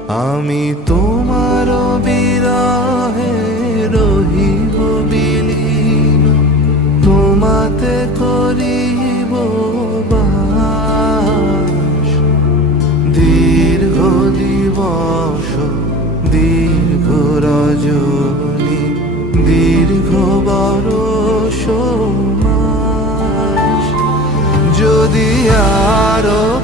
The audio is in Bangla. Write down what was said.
আমি তোমার বিরহে রহিব বিলীন, তোমাতে করিব বাস। দীর্ঘ দিবস দীর্ঘ রজনী দীর্ঘ বরষ মাস, যদি আরো